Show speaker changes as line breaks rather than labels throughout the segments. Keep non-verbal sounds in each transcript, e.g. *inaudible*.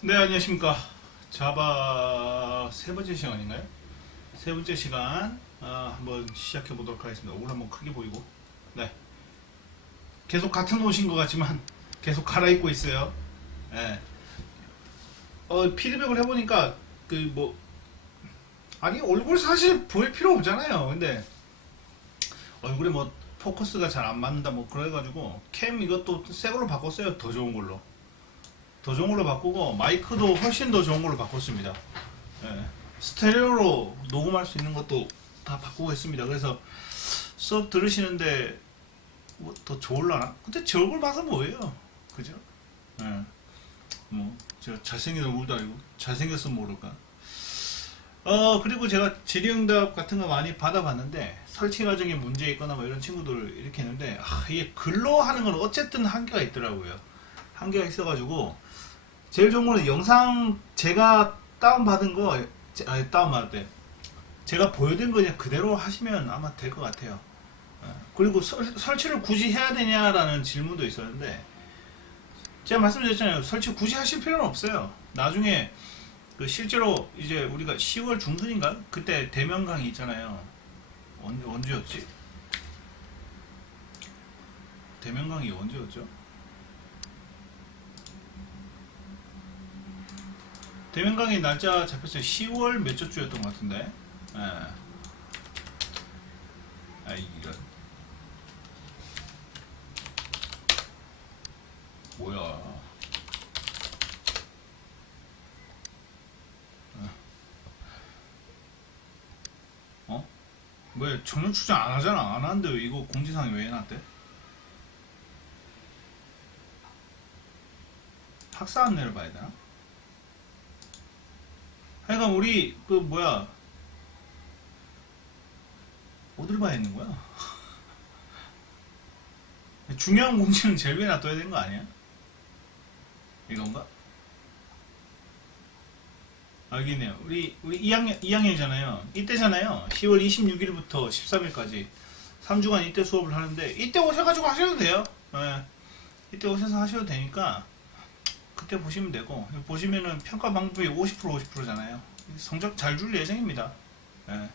네 안녕하십니까 자바 세 번째 시간인가요? 세 번째 시간 아, 한번 시작해 보도록 하겠습니다. 얼굴 한번 크게 보이고 네 계속 같은 옷인 것 같지만 계속 갈아입고 있어요. 네. 어 피드백을 해보니까 그 뭐 아니 얼굴 사실 보일 필요 없잖아요. 근데 얼굴에 뭐 포커스가 잘 안 맞는다 뭐 그래가지고 캠 이것도 새 걸로 바꿨어요. 더 좋은 걸로. 더 좋은 걸로 바꾸고 마이크도 훨씬 더 좋은 걸로 바꿨습니다. 예. 스테레오로 녹음할 수 있는 것도 다 바꾸고 있습니다. 그래서 수업 들으시는데 뭐 더 좋을라나? 근데 제 얼굴 봐서 뭐예요? 그죠? 예. 뭐 제가 잘생긴 얼굴도 아니고 잘생겼으면 모를까. 어 그리고 제가 질의응답 같은 거 많이 받아봤는데 설치 과정에 문제 있거나 뭐 이런 친구들 이렇게 했는데 아, 이게 글로 하는 건 어쨌든 한계가 있더라고요. 한계가 있어가지고 제일 좋은 거는 영상 제가 다운받은 거 제- 아니 다운받을 때 제가 보여드린 거 그냥 그대로 하시면 아마 될 것 같아요. 어, 그리고 설, 설치를 굳이 해야 되냐라는 질문도 있었는데 제가 말씀드렸잖아요. 설치 굳이 하실 필요는 없어요. 나중에 그 실제로 이제 우리가 10월 중순인가? 그때 대면 강의 있잖아요. 언제 언제였지? 대면 강의 언제였죠? 대면 강의 날짜 잡혔어요. 10월 몇째 주였던 것 같은데. 예. 아 이런. 뭐야? 어? 왜 청년 추장 안 하잖아? 안 하는데 왜 이거 공지사항이 왜 해놨대? 학사 안내를 봐야 되나? 하여간 우리 그 뭐야 어딜 봐야 있는 거야? *laughs* 중요한 공지는 제일 위에 놔둬야 되는 거 아니야? 이건가? 알겠네요. 우리 우리 2학년 2학년이잖아요. 이때잖아요. 10월 26일부터 13일까지 3주간 이때 수업을 하는데 이때 오셔가지고 하셔도 돼요. 예. 이때 오셔서 하셔도 되니까 그때 보시면 되고 보시면은 평가 방법이 50% 50%잖아요. 성적 잘 줄 예정입니다. 예.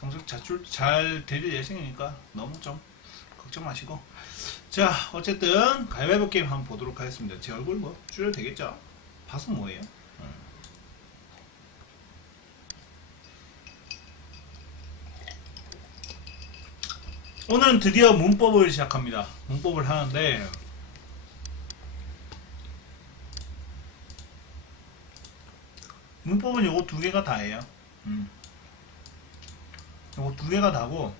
성적 잘잘 되릴 예정이니까 너무 좀 걱정 마시고 자 어쨌든 가위바위보 게임 한번 보도록 하겠습니다. 제 얼굴 뭐 줄여도 되겠죠? 봐서 뭐예요? 예. 오늘은 드디어 문법을 시작합니다. 문법을 하는데 문법은 요거 두 개가 다예요. 음. 요거 두 개가 다고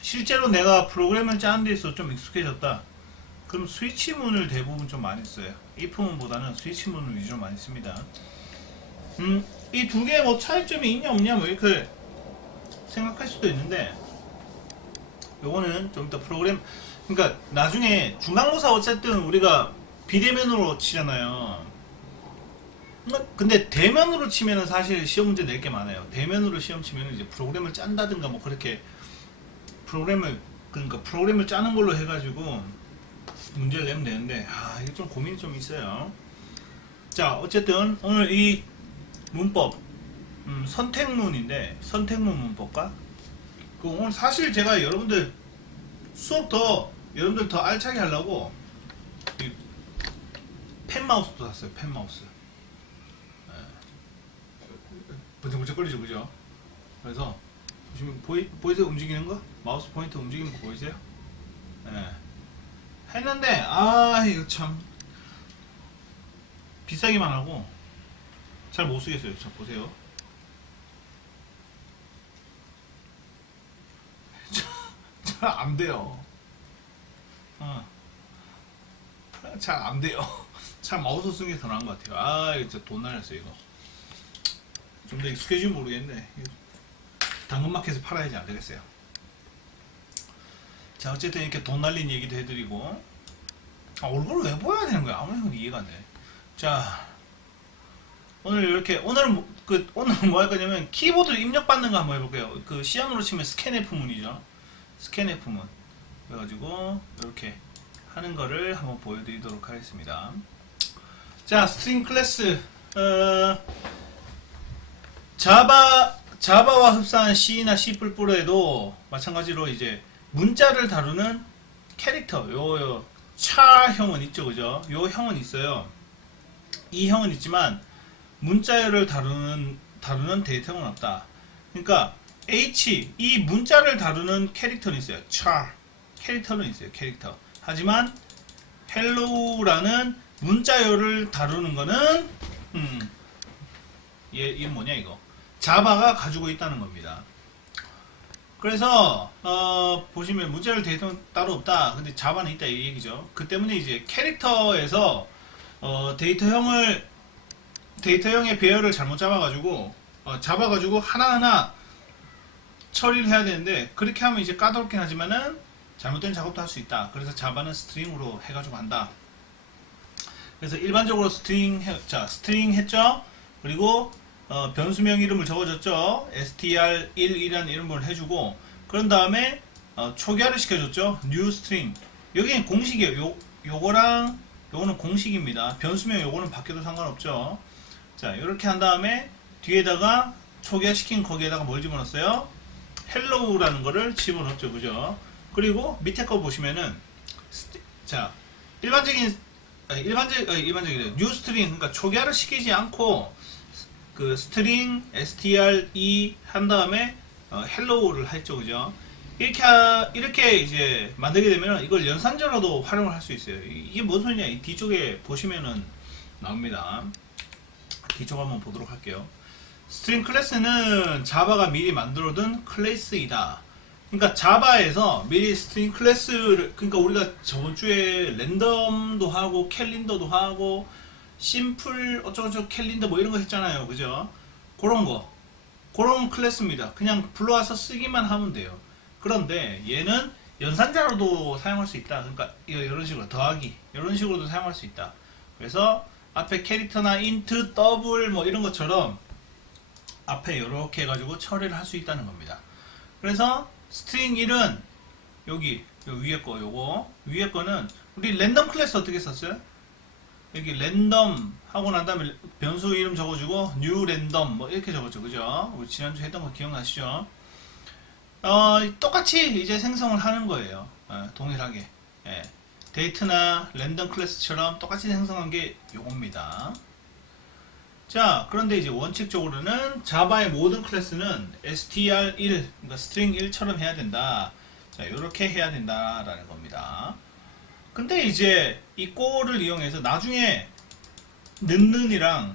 실제로 내가 프로그램을 짜는 데 있어 좀 익숙해졌다. 그럼 스위치문을 대부분 좀 많이 써요. if문보다는 스위치문을 위주로 많이 씁니다. 음, 이 두 개 뭐 차이점이 있냐 없냐 뭐 이렇게 생각할 수도 있는데 요거는 좀 이따 프로그램 그러니까 나중에 중간고사 어쨌든 우리가 비대면으로 치잖아요. 뭐, 근데 대면으로 치면은 사실 시험 문제 낼 게 많아요. 대면으로 시험 치면은 이제 프로그램을 짠다든가 뭐 그렇게 프로그램을 그러니까 프로그램을 짜는 걸로 해가지고 문제를 내면 되는데 아 이게 좀 고민이 좀 있어요. 자 어쨌든 오늘 이 문법 음, 선택문인데 선택문 문법과 그 오늘 사실 제가 여러분들 수업 더 여러분들 더 알차게 하려고 이 펜마우스도 샀어요. 펜 마우스. 번쩍번쩍 거리죠, 그죠? 그래서 보시면 보이 보이세요 움직이는 거? 마우스 포인터 움직이는 거 보이세요? 예. 했는데 아 이거 참 비싸기만 하고 잘 못 쓰겠어요. 자 보세요. *laughs* 잘안 돼요. 어. 잘안 돼요. *laughs* 참 마우스 쓰는 게 더 나은 것 같아요. 아 이거 진짜 돈 날렸어 이거. 좀 더 익숙해지면 모르겠네. 당근마켓에서 팔아야지 안 되겠어요. 자 어쨌든 이렇게 돈 날린 얘기도 해드리고 아, 얼굴을 왜 보여야 되는 거야? 아무리 해도 이해가 안 돼. 자 오늘 이렇게 오늘은 뭐, 그 오늘 뭐할 거냐면 키보드 입력 받는 거 한번 해볼게요. 그 시안으로 치면 스캔F 문이죠. 스캔F 문. 그래가지고 이렇게 하는 거를 한번 보여드리도록 하겠습니다. 자, 스트링 클래스. 어, 자바, 자바와 흡사한 C나 C++에도 마찬가지로 이제 문자를 다루는 캐릭터, 요, 요, 차형은 있죠, 그죠? 요 형은 있어요. 이 형은 있지만, 문자열을 다루는, 다루는 데이터는 없다. 그러니까, H, 이 문자를 다루는 캐릭터는 있어요. char. 캐릭터는 있어요, 캐릭터. 하지만, hello라는 문자열을 다루는 거는 음, 얘, 얘 뭐냐 이거 자바가 가지고 있다는 겁니다. 그래서 어, 보시면 문자열 데이터는 따로 없다. 근데 자바는 있다 이 얘기죠. 그 때문에 이제 캐릭터에서 어, 데이터형을 데이터형의 배열을 잘못 잡아가지고 어, 잡아가지고 하나하나 처리를 해야 되는데 그렇게 하면 이제 까다롭긴 하지만은 잘못된 작업도 할 수 있다. 그래서 자바는 스트링으로 해가지고 한다. 그래서 일반적으로 스트링 해, 자 스트링 했죠. 그리고 어, 변수명 이름을 적어줬죠. str11이라는 이름을 해주고 그런 다음에 어, 초기화를 시켜줬죠. new string 여기는 공식이에요. 요 요거랑 요거는 공식입니다. 변수명 요거는 바뀌어도 상관없죠. 자 이렇게 한 다음에 뒤에다가 초기화 시킨 거기에다가 뭘 집어넣었어요? hello라는 거를 집어넣었죠. 그죠? 그리고 밑에 거 보시면은 자 일반적인 아니, 일반적 일반적인 뉴 스트링 그러니까 초기화를 시키지 않고 그 스트링 str2 한 다음에 어, hello를 했죠 그죠? 이렇게 하- 이렇게 이제 만들게 되면 이걸 연산자로도 활용을 할 수 있어요. 이- 이게 뭔 소리냐? 이 뒤쪽에 보시면은 나옵니다. 뒤쪽 한번 보도록 할게요. 스트링 클래스는 자바가 미리 만들어둔 클래스이다. 그러니까 자바에서 미리 스트링 클래스를 그러니까 우리가 저번 주에 랜덤도 하고 캘린더도 하고 심플 어쩌고저쩌고 캘린더 뭐 이런 거 했잖아요. 그죠? 그런 거. 그런 클래스입니다. 그냥 불러와서 쓰기만 하면 돼요. 그런데 얘는 연산자로도 사용할 수 있다. 그러니까 이런 식으로 더하기. 이런 식으로도 사용할 수 있다. 그래서 앞에 캐릭터나 인트 더블 뭐 이런 것처럼 앞에 이렇게 해가지고 처리를 할 수 있다는 겁니다. 그래서 스트링 1은 여기 요 위에 거 요거. 위에 거는 우리 랜덤 클래스 어떻게 썼어요? 여기 랜덤 하고 난 다음에 변수 이름 적어주고 뉴 랜덤 뭐 이렇게 적었죠 그죠? 우리 지난주 했던 거 기억나시죠? 어, 똑같이 이제 생성을 하는 거예요 어, 동일하게 예. 데이트나 랜덤 클래스처럼 똑같이 생성한 게 요겁니다 자, 그런데 이제 원칙적으로는 자바의 모든 클래스는 str1, 그러니까 string 1처럼 해야 된다. 자, 이렇게 해야 된다라는 겁니다. 근데 이제 이 꼴을 이용해서 나중에 는는이랑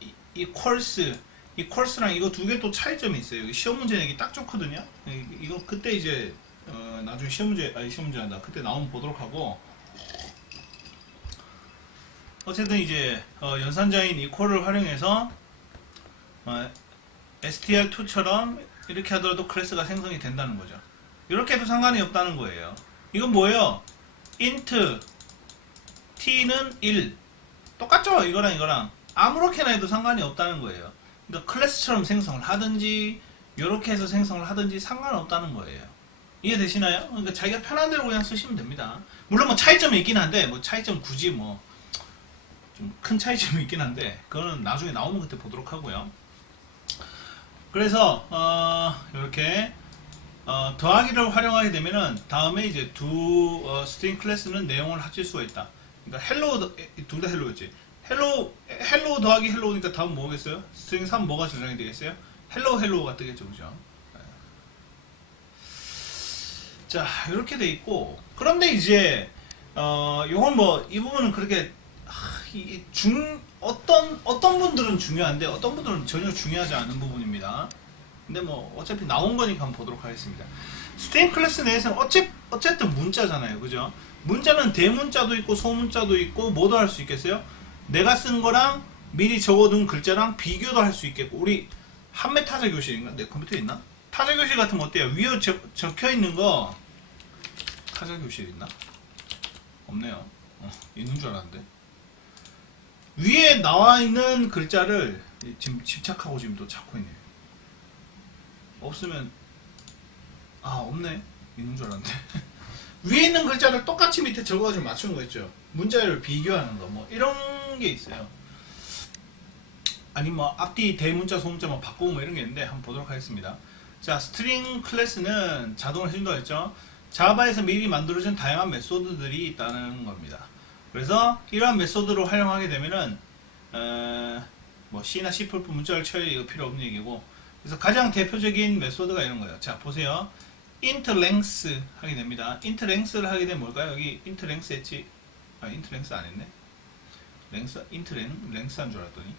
이, 이 콜스, 이 콜스랑 이거 두 개 또 차이점이 있어요. 시험 문제 내기 딱 좋거든요. 이- 이거 그때 이제 어, 나중에 시험 문제, 아니 시험 문제 한다. 그때 나오면 보도록 하고 어쨌든 이제 어, 연산자인 이 콜을 활용해서 어, str2처럼 이렇게 하더라도 클래스가 생성이 된다는 거죠. 이렇게 해도 상관이 없다는 거예요. 이건 뭐예요? Int t는 1 똑같죠? 이거랑 이거랑 아무렇게나 해도 상관이 없다는 거예요. 그러니까 클래스처럼 생성을 하든지 이렇게 해서 생성을 하든지 상관없다는 거예요. 이해되시나요? 그러니까 자기가 편한 대로 그냥 쓰시면 됩니다. 물론 뭐 차이점이 있긴 한데 뭐 차이점 굳이 뭐 좀 큰 차이점이 있긴 한데 그거는 나중에 나오면 그때 보도록 하고요. 그래서 어, 이렇게 어, 더하기를 활용하게 되면은 다음에 이제 두 어, 스트링 클래스는 내용을 합칠 수가 있다. 그러니까 헬로 둘 다 헬로였지. 헬로 헬로 더하기 헬로니까 다음 뭐겠어요? 스트링 3 뭐가 저장이 되겠어요? 헬로 헬로가 뜨겠죠, 그죠? 네. 자 이렇게 돼 있고 그런데 이제 어 요건 뭐 이 부분은 그렇게 하, 이게 중 어떤 어떤 분들은 중요한데 어떤 분들은 전혀 중요하지 않은 부분입니다. 근데 뭐 어차피 나온 거니까 한번 보도록 하겠습니다. 스트링 클래스 내에서는 어째, 어쨌든 문자잖아요. 그죠? 문자는 대문자도 있고 소문자도 있고 뭐도 할 수 있겠어요? 내가 쓴 거랑 미리 적어둔 글자랑 비교도 할 수 있겠고 우리 한매 타자 교실인가? 내 컴퓨터에 있나? 타자 교실 같은 거 어때요? 위에 적, 적혀 있는 거 타자 교실 있나? 없네요. 어, 있는 줄 알았는데. 위에 나와 있는 글자를 지금 집착하고 지금 또 찾고 있네요. 없으면 아 없네 있는 줄 알았는데 *laughs* 위에 있는 글자를 똑같이 밑에 적어가지고 맞추는 거 있죠 문자열을 비교하는 거 뭐 이런 게 있어요. 아니 뭐 앞뒤 대문자 소문자 뭐 바꾸고 뭐 이런 게 있는데 한번 보도록 하겠습니다. 자 스트링 클래스는 자동으로 해준다고 했죠. 자바에서 미리 만들어진 다양한 메소드들이 있다는 겁니다. 그래서 이러한 메소드를 활용하게 되면은 어, 뭐 C나 C++ 문자열 처리 이거 필요 없는 얘기고 그래서 가장 대표적인 메소드가 이런 거예요. 자 보세요. length 하게 됩니다. length를 하게 되면 뭘까요? 여기 length 했지? 아 length 안 했네. length int length 한 줄 알았더니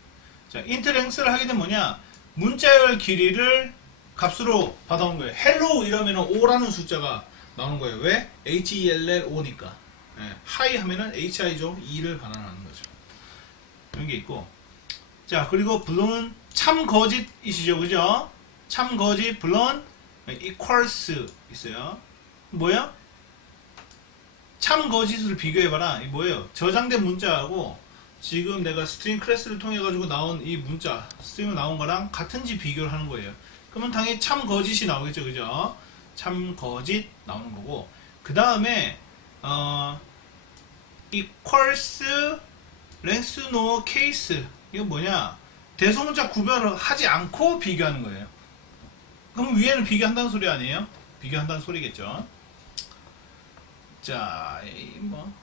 자 length를 하게 되면 뭐냐? 문자열 길이를 값으로 받아온 거예요. hello 이러면은 5라는 숫자가 나오는 거예요. 왜? h e l l 5니까. 예, hi 하면은 hi죠. 2를 반환하는 거죠. 이런 게 있고 자 그리고 블론은 참 거짓이시죠. 그죠? 참 거짓 블론 equals 있어요. 뭐야? 참 거짓을 비교해봐라. 이 뭐예요? 저장된 문자하고 지금 내가 스트링 클래스를 통해 가지고 나온 이 문자 스트링으로 나온 거랑 같은지 비교를 하는 거예요. 그러면 당연히 참 거짓이 나오겠죠. 그죠? 참 거짓 나오는 거고. 그 다음에 어 equals 랭스 노 케이스. 이거 뭐냐 대소문자 구별을 하지 않고 비교하는 거예요 그럼 위에는 비교한다는 소리 아니에요? 비교한다는 소리겠죠 자 뭐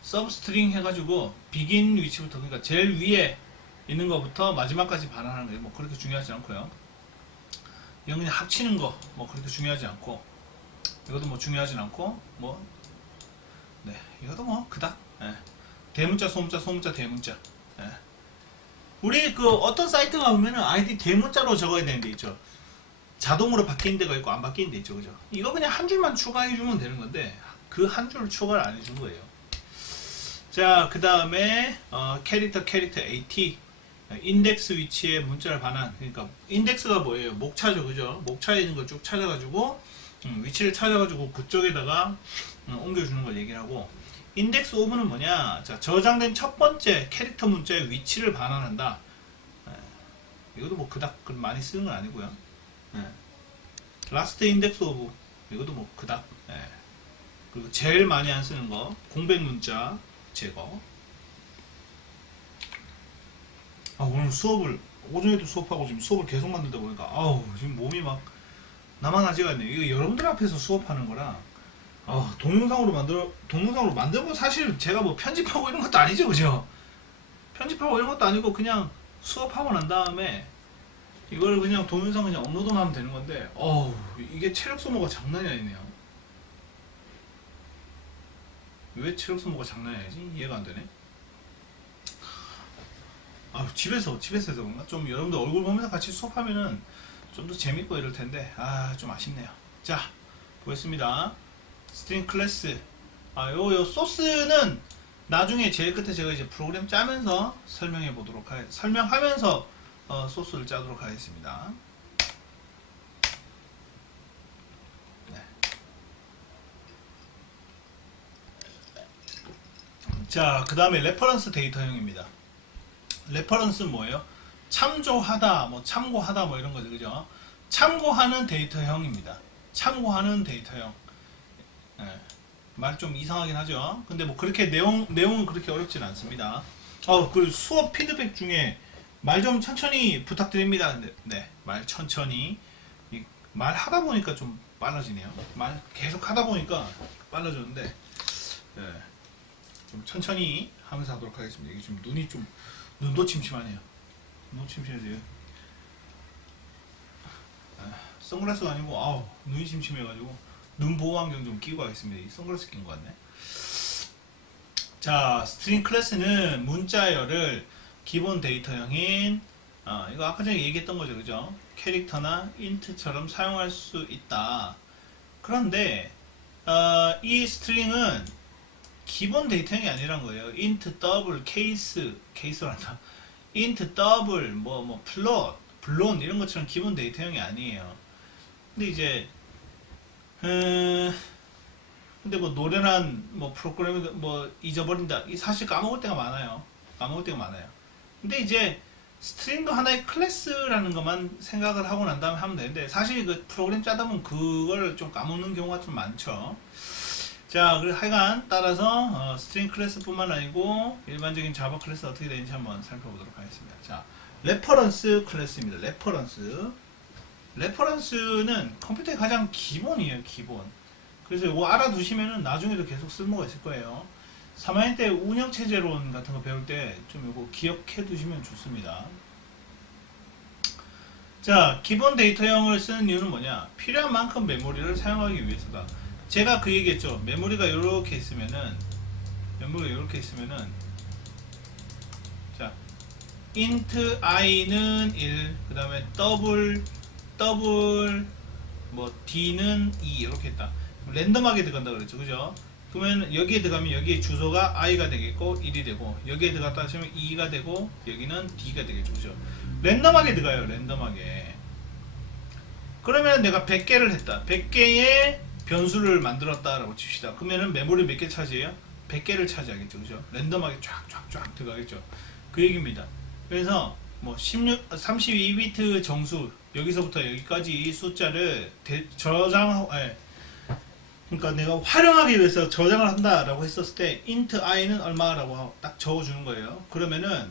서브스트링 해가지고 비긴 위치부터 그러니까 제일 위에 있는 것부터 마지막까지 반환하는 거예요 뭐 그렇게 중요하지 않고요 이건 그냥 합치는 거 뭐 그렇게 중요하지 않고 이것도 뭐 중요하진 않고 뭐 네, 이것도 뭐 그닥 예. 대문자 소문자 소문자 대문자 예. 우리 그 어떤 사이트 가보면은 아이디 대문자로 적어야 되는 데 있죠. 자동으로 바뀌는 데가 있고 안 바뀌는 데 있죠. 그죠? 이거 그냥 한 줄만 추가해 주면 되는 건데 그 한 줄을 추가를 안 해준 거예요. 자 그 다음에 어, 캐릭터 캐릭터 AT 인덱스 위치에 문자를 반환. 그러니까 인덱스가 뭐예요? 목차죠. 그죠? 목차에 있는 걸 쭉 찾아가지고 음, 위치를 찾아가지고 그쪽에다가 음, 옮겨주는 걸 얘기를 하고 인덱스 오브는 뭐냐? 자, 저장된 첫 번째 캐릭터 문자의 위치를 반환한다. 예, 이것도 뭐 그닥 그 많이 쓰는 건 아니고요. 예. 라스트 인덱스 오브 이것도 뭐 그닥. 예. 그리고 제일 많이 안 쓰는 거 공백 문자 제거. 아 오늘 수업을 오전에도 수업하고 지금 수업을 계속 만들다 보니까 아우 지금 몸이 막 나만 아직 않네. 이거 여러분들 앞에서 수업하는 거랑 아, 동영상으로 만들어 동영상으로 건 사실 제가 뭐 편집하고 이런 것도 아니죠, 그죠? 편집하고 이런 것도 아니고 그냥 수업하고 난 다음에 이걸 그냥 동영상 그냥 업로드만 하면 되는 건데, 어우 이게 체력 소모가 장난이 아니네요. 왜 체력 소모가 장난이 아니지? 이해가 안 되네. 아 집에서 집에서 해서 그런가? 좀 여러분들 얼굴 보면서 같이 수업하면은 좀 더 재밌고 이럴 텐데 아 좀 아쉽네요. 자 보겠습니다. 스트링 클래스 아, 요, 요 소스는 나중에 제일 끝에 제가 이제 프로그램 짜면서 설명해 보도록 하 설명하면서 어, 소스를 짜도록 하겠습니다. 네. 자, 그 다음에 레퍼런스 데이터형입니다. 레퍼런스는 뭐예요? 참조하다, 뭐 참고하다, 뭐 이런 거죠, 그죠? 참고하는 데이터형입니다. 참고하는 데이터형. 예. 말좀 이상하긴 하죠. 근데 뭐 그렇게 내용 내용은 그렇게 어렵진 않습니다. 어, 그 수업 피드백 중에 말 좀 천천히 부탁드립니다. 네, 네, 말 천천히 이, 말 하다 보니까 좀 빨라지네요. 말 계속 하다 보니까 빨라졌는데 네, 좀 천천히 하면서 하도록 하겠습니다. 이게 좀 눈이 좀 눈도 침침하네요. 눈 침침해서요. 아, 선글라스가 아니고 아우 눈이 침침해가지고 눈 보호 안경 좀 끼고 가겠습니다. 이 선글라스 낀것 같네. 자, 스트링 클래스는 문자열을 기본 데이터형인 어, 이거 아까 전에 얘기했던 거죠, 그죠? 캐릭터나 인트처럼 사용할 수 있다. 그런데 어, 이 스트링은 기본 데이터형이 아니란 거예요. int 더블 케이스 케이스란다. int 더블 뭐뭐 플롯 블론 이런 것처럼 기본 데이터형이 아니에요. 근데 이제 에, 근데 뭐 노련한 뭐 프로그래밍 뭐 잊어버린다. 이 사실 까먹을 때가 많아요. 까먹을 때가 많아요. 근데 이제 스트링도 하나의 클래스라는 것만 생각을 하고 난 다음에 하면 되는데 사실 그 프로그램 짜다 보면 그걸 좀 까먹는 경우가 좀 많죠. 자, 그리고 하여간 따라서 어, 스트링 클래스뿐만 아니고 일반적인 자바 클래스 어떻게 되는지 한번 살펴보도록 하겠습니다. 자, 레퍼런스 클래스입니다. 레퍼런스. 레퍼런스는 컴퓨터의 가장 기본이에요, 기본. 그래서 이거 알아두시면은 나중에도 계속 쓸모가 있을 거예요. 3학년 때 운영체제론 같은 거 배울 때 좀 이거 기억해 두시면 좋습니다. 자, 기본 데이터형을 쓰는 이유는 뭐냐? 필요한 만큼 메모리를 사용하기 위해서다. 제가 그 얘기했죠. 메모리가 이렇게 있으면은 메모리가 이렇게 있으면은 자, int i는 1, 그 다음에 더블 더블 뭐 d는 2 이렇게 했다. 랜덤하게 들어간다 그랬죠, 그죠? 그러면 여기에 들어가면 여기에 주소가 i가 되겠고 1이 되고 여기에 들어갔다 하시면 2가 되고 여기는 d가 되겠죠, 그죠? 랜덤하게 들어가요, 랜덤하게. 그러면 내가 100개를 했다. 100개의 변수를 만들었다라고 칩시다. 그러면은 메모리 몇 개 차지해요? 100개를 차지하겠죠. 그죠? 랜덤하게 쫙쫙쫙 들어가겠죠. 그 얘기입니다. 그래서 뭐 16, 32비트 정수 여기서부터 여기까지 이 숫자를 대- 저장 예. 그러니까 내가 활용하기 위해서 저장을 한다라고 했었을 때 int i는 얼마라고 딱 적어주는 거예요. 그러면은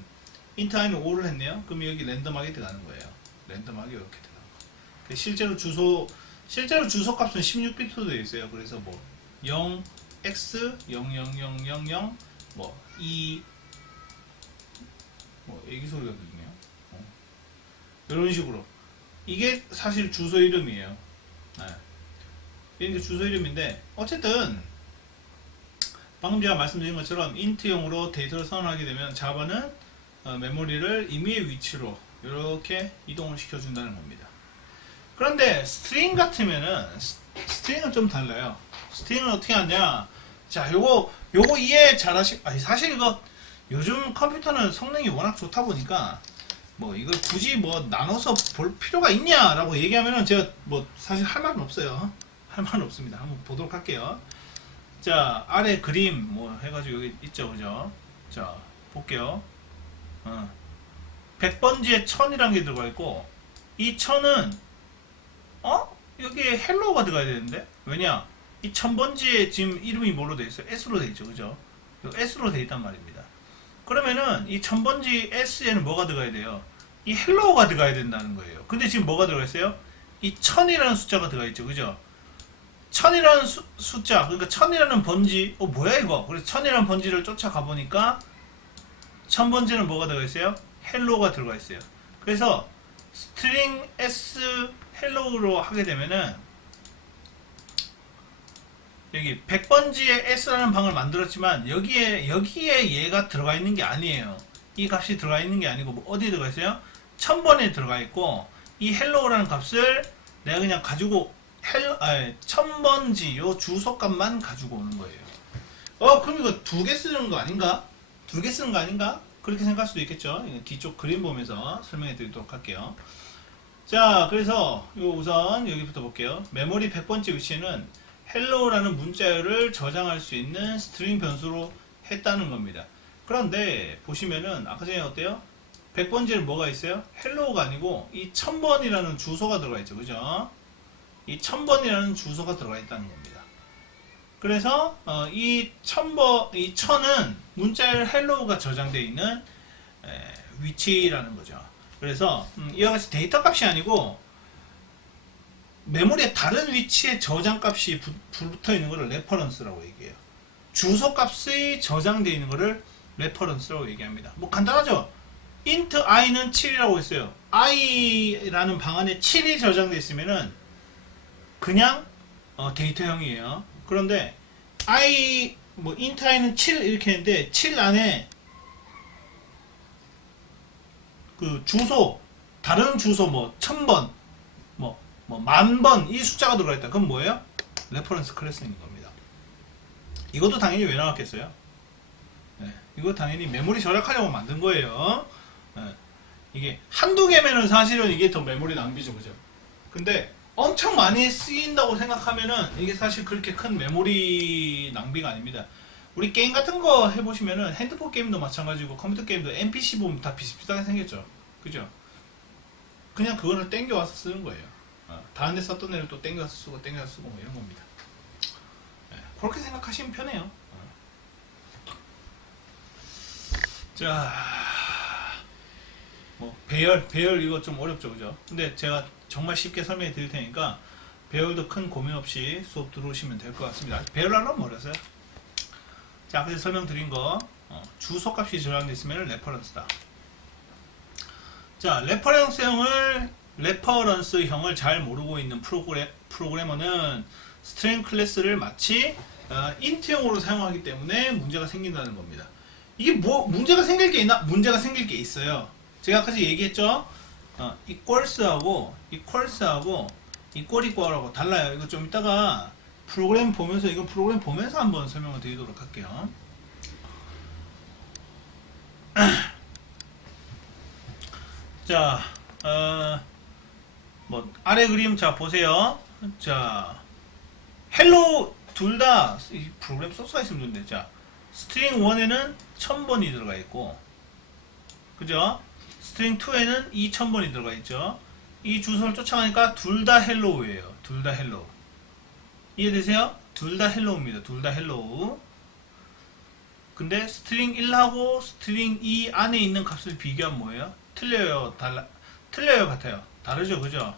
int i는 5를 했네요. 그럼 여기 랜덤하게 들어가는 거예요. 랜덤하게 이렇게 들어가는 거. 실제로 주소 실제로 주소 값은 16비트도 되어 있어요. 그래서 뭐 0 x 0 0 0 0 0 뭐 2, 뭐 애기 소리가 들리네요. 어. 이런 식으로 이게 사실 주소 이름이에요. 네. 이게 주소 이름인데 어쨌든 방금 제가 말씀드린 것처럼 int용으로 데이터를 선언하게 되면 자바는 어, 메모리를 임의의 위치로 이렇게 이동을 시켜준다는 겁니다. 그런데 스트링 같으면은 스- 스트링은 좀 달라요. 스트링은 어떻게 하냐? 자, 요거 요거 이해 잘하시. 아니 사실 이거 요즘 컴퓨터는 성능이 워낙 좋다 보니까 뭐 이걸 굳이 뭐 나눠서 볼 필요가 있냐라고 얘기하면은 제가 뭐 사실 할 말은 없어요. 할 말은 없습니다. 한번 보도록 할게요. 자 아래 그림 뭐 해가지고 여기 있죠, 그죠? 자 볼게요. 어. 100번지에 1000이라는 게 들어가 있고 이 1000은 어? 여기에 헬로우가 들어가야 되는데 왜냐? 이 1000번지에 지금 이름이 뭐로 돼 있어요? S로 돼 있죠, 그죠? S로 돼 있단 말입니다. 그러면은 이 1000번지 S에는 뭐가 들어가야 돼요? 이 헬로우가 들어가야 된다는 거예요. 근데 지금 뭐가 들어가 있어요? 이 1000이라는 숫자가 들어가 있죠, 그죠? 1000이라는 수, 숫자, 그러니까 1000이라는 번지, 어 뭐야 이거? 그래서 1000이라는 번지를 쫓아가 보니까 1000번지는 뭐가 들어가 있어요? 헬로우가 들어가 있어요. 그래서 스트링 s 헬로우로 하게 되면은 여기 100번지의 s라는 방을 만들었지만 여기에 여기에 얘가 들어가 있는 게 아니에요. 이 값이 들어가 있는 게 아니고 뭐 어디에 들어가 있어요? 1000번에 들어가 있고 이 헬로우라는 값을 내가 그냥 가지고 헬 아니 1000번지 요 주소값만 가지고 오는 거예요. 어 그럼 이거 두 개 쓰는 거 아닌가? 두 개 쓰는 거 아닌가? 그렇게 생각할 수도 있겠죠. 이거 뒤쪽 그림 보면서 설명해 드리도록 할게요. 자, 그래서 요 우선 여기부터 볼게요. 메모리 100번째 위치에는 hello라는 문자열을 저장할 수 있는 스트링 변수로 했다는 겁니다. 그런데 보시면은 아까 전에 어때요? 100번째는 뭐가 있어요? hello가 아니고 이 1000번이라는 주소가 들어가 있죠. 그죠? 이 1000번이라는 주소가 들어가 있다는 겁니다. 그래서 어, 이 1000번 이 1000은 문자열 hello가 저장되어 있는 에, 위치라는 거죠. 그래서 음, 이와 같이 데이터 값이 아니고 메모리의 다른 위치에 저장 값이 부- 붙어 있는 것을 레퍼런스라고 얘기해요. 주소 값이 저장되어 있는 것을 레퍼런스라고 얘기합니다. 뭐 간단하죠? int i는 7이라고 했어요. i라는 방 안에 7이 저장되어 있으면은 그냥 어, 데이터형이에요. 그런데 i 뭐 int i는 7 이렇게 했는데 7 안에 그 주소 다른 주소 뭐 천번 뭐뭐만 번 이 숫자가 들어가 있다. 그럼 뭐예요? 레퍼런스 클래스인 겁니다. 이것도 당연히 왜 나왔겠어요? 네, 이거 당연히 메모리 절약하려고 만든 거예요. 네, 이게 한두 개면은 사실은 이게 더 메모리 낭비죠, 그죠? 근데 엄청 많이 쓰인다고 생각하면은 이게 사실 그렇게 큰 메모리 낭비가 아닙니다. 우리 게임 같은 거 해보시면은 핸드폰 게임도 마찬가지고 컴퓨터 게임도 NPC 보면 다 비슷비슷하게 생겼죠. 그죠? 그냥 그거를 땡겨와서 쓰는 거예요. 어, 다른 데 썼던 애를 또 땡겨와서 쓰고 땡겨와서 쓰고 뭐 이런 겁니다. 예, 그렇게 생각하시면 편해요. 자, 뭐 배열, 배열 이거 좀 어렵죠, 그죠? 근데 제가 정말 쉽게 설명해 드릴 테니까 배열도 큰 고민 없이 수업 들어오시면 될 것 같습니다. 배열하려면 어려서요. 자, 그래서 설명드린 거 어, 주소값이 저장돼 있으면 레퍼런스다. 자, 레퍼런스형을 레퍼런스형을 잘 모르고 있는 프로그래, 프로그래머는 스트링 클래스를 마치 어, 인트형으로 사용하기 때문에 문제가 생긴다는 겁니다. 이게 뭐 문제가 생길 게 있나? 문제가 생길 게 있어요. 제가 아까 얘기했죠. 어, equals하고 equals하고 equal equal하고 달라요. 이거 좀 이따가 프로그램 보면서 이거 프로그램 보면서 한번 설명을 드리도록 할게요. *clears throat* 자, 어, 뭐 아래 그림 자 보세요. 자, 헬로 둘 다 프로그램 소스가 있으면 좋은데 자 스트링 1에는 1000번이 들어가 있고 그죠? 스트링 2에는 2000번이 들어가 있죠. 이 주소를 쫓아가니까 둘 다 헬로우예요. 둘 다 헬로우. 이해되세요? 둘 다 헬로우입니다. 둘 다 헬로우. 근데 스트링 1하고 스트링 2 안에 있는 값을 비교하면 뭐예요? 틀려요, 달라, 틀려요, 같아요. 다르죠, 그죠?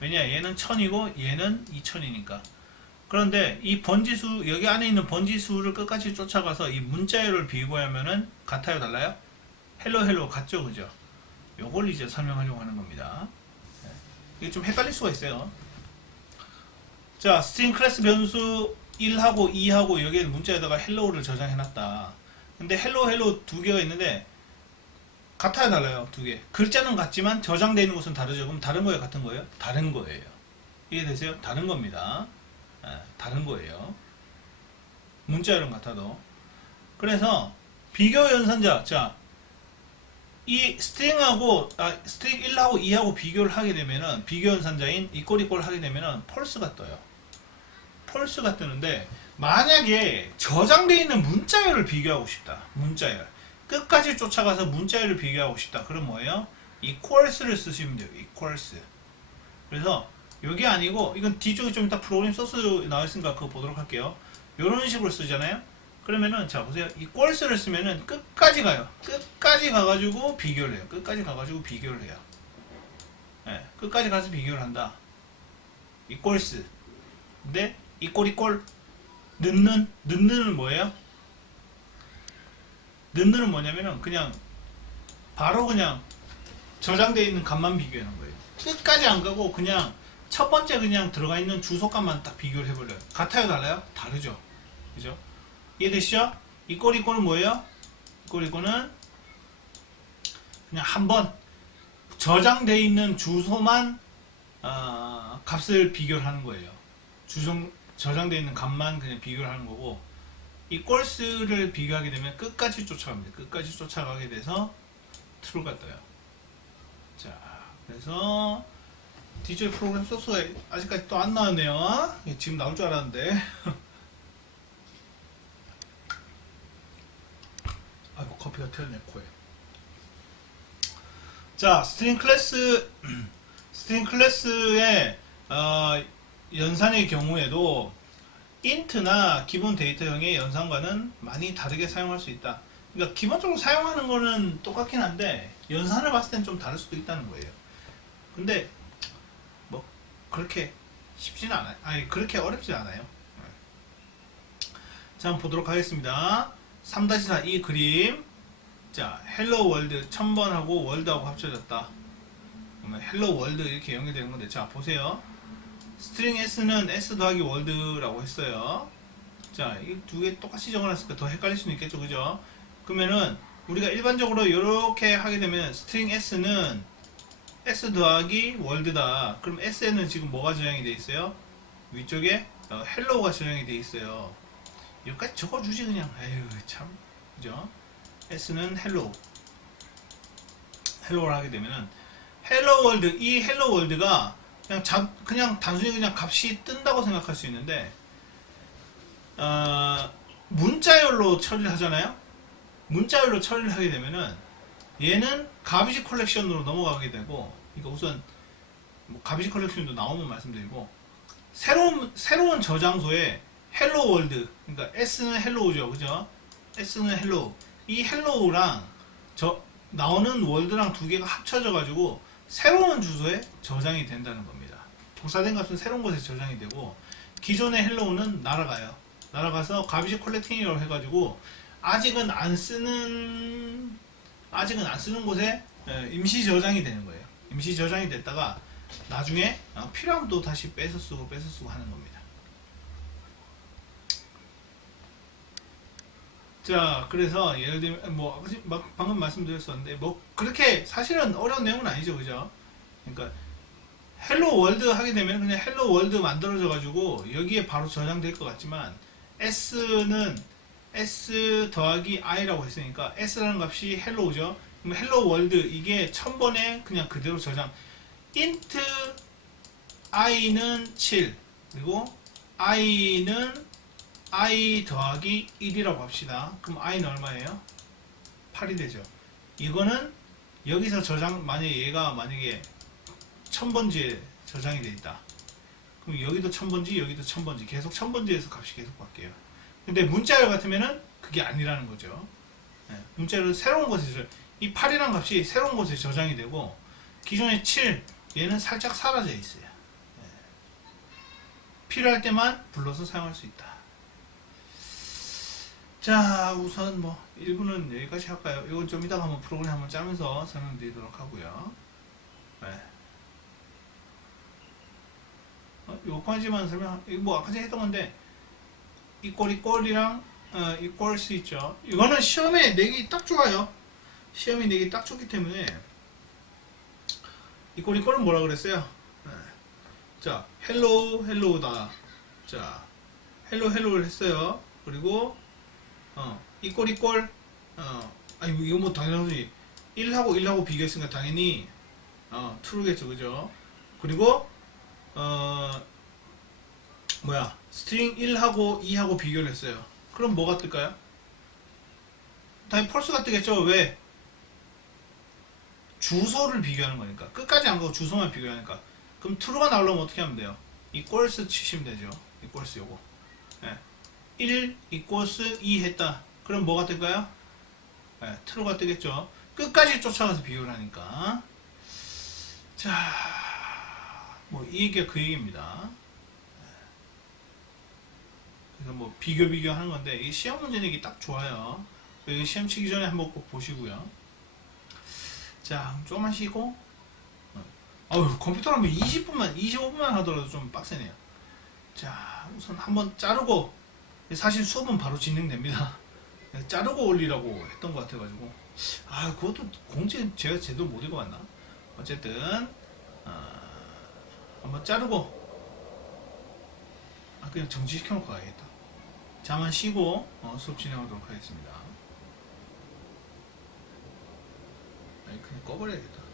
왜냐, 얘는 1000이고 얘는 2000이니까. 그런데 이 번지수, 여기 안에 있는 번지수를 끝까지 쫓아가서 이 문자열을 비교하면은 같아요, 달라요? 헬로 헬로 같죠, 그죠? 요걸 이제 설명하려고 하는 겁니다. 네. 이게 좀 헷갈릴 수가 있어요. 자, 스트링 클래스 변수 1하고 2하고 여기에 문자에다가 헬로우를 저장해 놨다. 근데 헬로 헬로 두 개가 있는데 같아요, 달라요, 두 개. 글자는 같지만 저장되어 있는 곳은 다르죠. 그럼 다른 거예요, 같은 거예요? 다른 거예요. 이해되세요? 다른 겁니다. 예, 다른 거예요. 문자열은 같아도. 그래서 비교 연산자, 자, 이 스트링하고 아, 스트링 1하고 2하고 비교를 하게 되면은 비교 연산자인 이꼴 하게 되면은 펄스가 떠요. 펄스가 뜨는데 만약에 저장되어 있는 문자열을 비교하고 싶다. 문자열. 끝까지 쫓아가서 문자열을 비교하고 싶다. 그럼 뭐예요? equals를 쓰시면 돼요. equals. 그래서 여기 아니고 이건 뒤쪽에 좀 이따 프로그램 소스 나와 있으니까 그거 보도록 할게요. 이런 식으로 쓰잖아요. 그러면은 자 보세요. equals를 쓰면은 끝까지 가요. 끝까지 가가지고 비교를 해요. 끝까지 가가지고 비교를 해요. 예, 끝까지 가서 비교를 한다. equals. 근데 equal equal 넣는 넣는은 뭐예요? 넣는은 뭐냐면은 그냥 바로 그냥 저장되어 있는 값만 비교하는 거예요. 끝까지 안 가고 그냥 첫 번째 그냥 들어가 있는 주소값만 딱 비교를 해버려요. 같아요, 달라요? 다르죠. 그죠? 이해되시죠? 이꼴 이꼴은 뭐예요? 이꼴 이꼴은 그냥 한번 저장되어 있는 주소만 어, 값을 비교를 하는 거예요. 주정 저장되어 있는 값만 그냥 비교를 하는 거고 이 꼴스를 비교하게 되면 끝까지 쫓아갑니다. 끝까지 쫓아가게 돼서 true가 떠요. 자, 그래서 디지털 프로그램 소스가 아직까지 또 안 나왔네요. 예, 지금 나올 줄 알았는데. *laughs* 아이고 커피가 튀었네 코에. 자, 스트링 클래스 *clears throat* 스트링 클래스의 어, 연산의 경우에도 인트나 기본 데이터형의 연산과는 많이 다르게 사용할 수 있다. 그러니까 기본적으로 사용하는 거는 똑같긴 한데 연산을 봤을 땐 좀 다를 수도 있다는 거예요. 근데 뭐 그렇게 쉽지는 않아요. 아니 그렇게 어렵지 않아요. 자, 한번 보도록 하겠습니다. 3-4 이 그림. 자, 헬로 월드 1000번하고 월드하고 합쳐졌다. 헬로 월드 이렇게 연결되는 건데 자, 보세요. 스트링 S는 S 더하기 월드라고 했어요. 자, 이 두 개 똑같이 적어놨으니까 더 헷갈릴 수는 있겠죠, 그죠? 그러면은 우리가 일반적으로 이렇게 하게 되면 스트링 S는 S 더하기 월드다. 그럼 S에는 지금 뭐가 저장이 돼 있어요? 위쪽에 어, 헬로우가 저장이 돼 있어요. 여기까지 적어주지 그냥. 에휴 참, 그죠? S는 헬로우. 헬로우를 하게 되면은 헬로 월드 이 헬로 월드가 그냥 자, 그냥 단순히 그냥 값이 뜬다고 생각할 수 있는데 어, 문자열로 처리를 하잖아요. 문자열로 처리를 하게 되면은 얘는 가비지 컬렉션으로 넘어가게 되고 그러니까 우선 뭐 가비지 컬렉션도 나오면 말씀드리고 새로운 새로운 저장소에 헬로 월드 그러니까 S는 헬로우죠. 그죠? S는 헬로우. 이 헬로우랑 저 나오는 월드랑 두 개가 합쳐져 가지고 새로운 주소에 저장이 된다는 겁니다. 복사된 값은 새로운 곳에 저장이 되고 기존의 헬로우는 날아가요. 날아가서 가비지 콜렉팅이라고 해가지고 아직은 안 쓰는 아직은 안 쓰는 곳에 예, 임시 저장이 되는 거예요. 임시 저장이 됐다가 나중에 어, 필요하면 또 다시 뺏어 쓰고 뺏어 쓰고 하는 겁니다. 자, 그래서 예를 들면 뭐 방금 말씀드렸었는데 뭐 그렇게 사실은 어려운 내용은 아니죠, 그죠? 그러니까 헬로 월드 하게 되면 그냥 헬로 월드 만들어져 가지고 여기에 바로 저장될 것 같지만 s는 s 더하기 i라고 했으니까 s라는 값이 헬로우죠. 그럼 헬로 월드 이게 천 번에 그냥 그대로 저장. int i는 7 그리고 i는 i 더하기 1이라고 합시다. 그럼 i는 얼마예요? 8이 되죠. 이거는 여기서 저장 만약에 얘가 만약에 천번지에 저장이 돼 있다. 그럼 여기도 천번지 여기도 천번지 계속 천번지에서 값이 계속 바뀌어요. 근데 문자열 같으면은 그게 아니라는 거죠. 예, 문자열은 새로운 곳에 저, 이 8이란 값이 새로운 곳에 저장이 되고 기존의 7 얘는 살짝 사라져 있어요. 예. 필요할 때만 불러서 사용할 수 있다. 자, 우선 뭐 1부는 여기까지 할까요? 이건 좀 이따가 한번 프로그램 한번 짜면서 설명드리도록 하고요. 네. 어, 요까지만 설명, 이거 뭐 아까 전에 했던 건데 이꼴 이꼴이랑 어, 이꼴 수 있죠. 이거는 시험에 내기 딱 좋아요. 시험에 내기 딱 좋기 때문에 이꼴 이꼴은 뭐라 그랬어요? 네. 자, 헬로우 헬로우다. 자, 헬로 헬로우를 했어요. 그리고 어, 이꼴 이꼴 어, 아니 이거 뭐 당연하지. 1하고 1하고 비교했으니까 당연히 어, true겠죠. 그죠? 그리고 어 뭐야? 스트링 1하고 2하고 비교를 했어요. 그럼 뭐가 뜰까요? 당연히 펄스가 뜨겠죠. 왜? 주소를 비교하는 거니까 끝까지 안 가고 주소만 비교하니까 그럼 true가 나오려면 어떻게 하면 돼요? equals 치시면 되죠 equals 요거 예. 1 equals 2 했다 그럼 뭐가 뜰까요? 예, true가 뜨겠죠 끝까지 쫓아가서 비교를 하니까 자 뭐 이 얘기가 그 얘기입니다 예. 그래서 뭐 비교 비교 하는 건데 이 시험 문제 내기 딱 좋아요 그 시험 치기 전에 한번 꼭 보시고요 자, 조금만 쉬고. 어. 어휴, 컴퓨터라면 20분만, 25분만 하더라도 좀 빡세네요. 자, 우선 한번 자르고, 사실 수업은 바로 진행됩니다. 자르고 올리라고 했던 것 같아가지고. 아, 그것도 공지 제가 제대로 못 읽어봤나? 어쨌든, 어, 한번 자르고, 아, 그냥 정지시켜놓고 가야겠다. 잠만 쉬고, 어, 수업 진행하도록 하겠습니다. 아니 그냥 꺼버려야겠다.